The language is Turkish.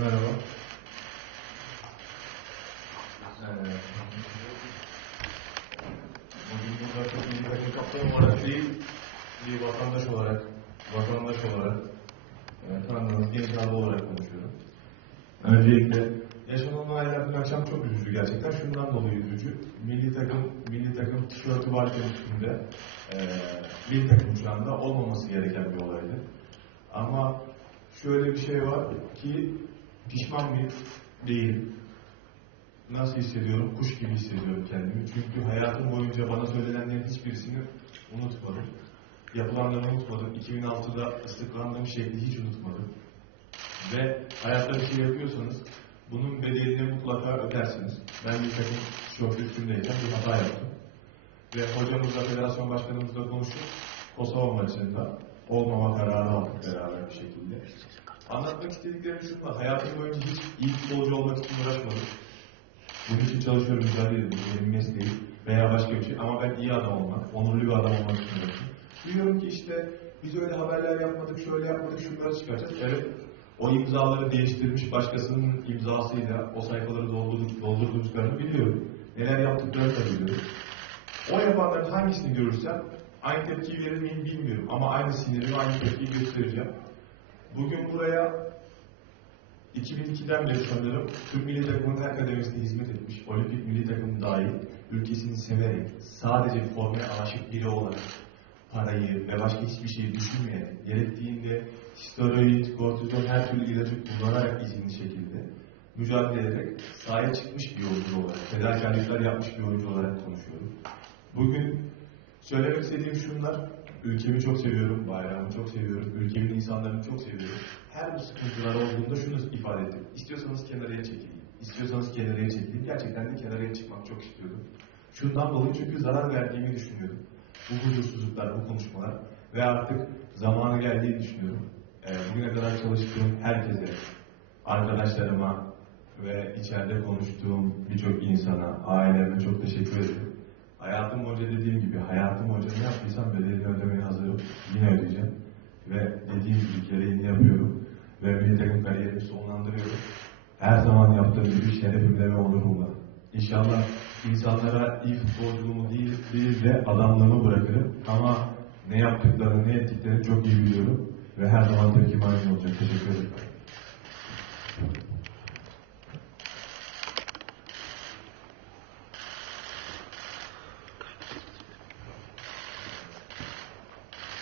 Merhaba. Bugün burada çok iyi takım kaptanı olarak değil, bir vatandaş olarak, vatandaş olarak, e, tanıdığınız genç abi olarak konuşuyorum. Öncelikle yaşanan olaylar dün akşam çok üzücü gerçekten. Şundan dolayı üzücü. Milli takım, milli takım tişörtü varken üstünde e, milli takım uçağında olmaması gereken bir olaydı. Ama şöyle bir şey var ki pişman mıyım? Değil. Nasıl hissediyorum? Kuş gibi hissediyorum kendimi. Çünkü hayatım boyunca bana söylenenlerin hiçbirisini unutmadım. Yapılanları unutmadım. 2006'da ıslıklandığım şekli hiç unutmadım. Ve hayatta bir şey yapıyorsanız bunun bedelini mutlaka ödersiniz. Ben bir takım şort üstündeyken bir hata yaptım. Ve hocamızla, federasyon başkanımızla konuştuk. Kosova maçında olmama kararı aldık beraber bir şekilde. Anlatmak istediklerim şunlar. Hayatım boyunca hiç iyi futbolcu olmak için uğraşmadım. Bunun için çalışıyorum, mücadele ediyorum. Benim mesleğim veya başka bir şey. Ama ben iyi adam olmak, onurlu bir adam olmak için uğraşıyorum. Biliyorum ki işte biz öyle haberler yapmadık, şöyle yapmadık, şunları çıkaracağız. Evet, o imzaları değiştirmiş başkasının imzasıyla o sayfaları doldurduk, doldurduklarını biliyorum. Neler yaptıklarını da biliyorum. O yapanların hangisini görürsem aynı tepkiyi verir miyim bilmiyorum. Ama aynı siniri, aynı tepkiyi göstereceğim. Bugün buraya 2002'den beri sanırım Türk Milli Takımı'nın akademisine hizmet etmiş, olimpik milli takım dahil ülkesini severek, sadece formaya aşık biri olarak parayı ve başka hiçbir şeyi düşünmeyerek, gerektiğinde steroid, kortizon her türlü ilacı kullanarak izinli şekilde mücadele ederek sahaya çıkmış bir oyuncu olarak, fedakarlıklar yapmış bir oyuncu olarak konuşuyorum. Bugün söylemek istediğim şunlar, ülkemi çok seviyorum, bayrağımı çok seviyorum, ülkemin insanlarını çok seviyorum. Her bu sıkıntılar olduğunda şunu ifade ettim. İstiyorsanız kenarıya çekilin. İstiyorsanız kenarıya çekilin. Gerçekten de kenarıya çıkmak çok istiyordum. Şundan dolayı çünkü zarar verdiğimi düşünüyorum. Bu huzursuzluklar, bu konuşmalar ve artık zamanı geldiğini düşünüyorum. Ee, bugüne kadar çalıştığım herkese, arkadaşlarıma ve içeride konuştuğum birçok insana, aileme çok teşekkür ederim. Hayatım boyunca dediğim hayatım boyunca ne yaptıysam bedelini ödemeye hazırım. Yine ödeyeceğim. Ve dediğim gibi gereğini yapıyorum. Ve milli takım kariyerimi sonlandırıyorum. Her zaman yaptığım gibi şerefimle ve onurumla. İnşallah insanlara iyi futbolculuğumu değil, değil de adamlığımı bırakırım. Ama ne yaptıklarını, ne ettiklerini çok iyi biliyorum. Ve her zaman tepkim aynı olacak. Teşekkür ederim.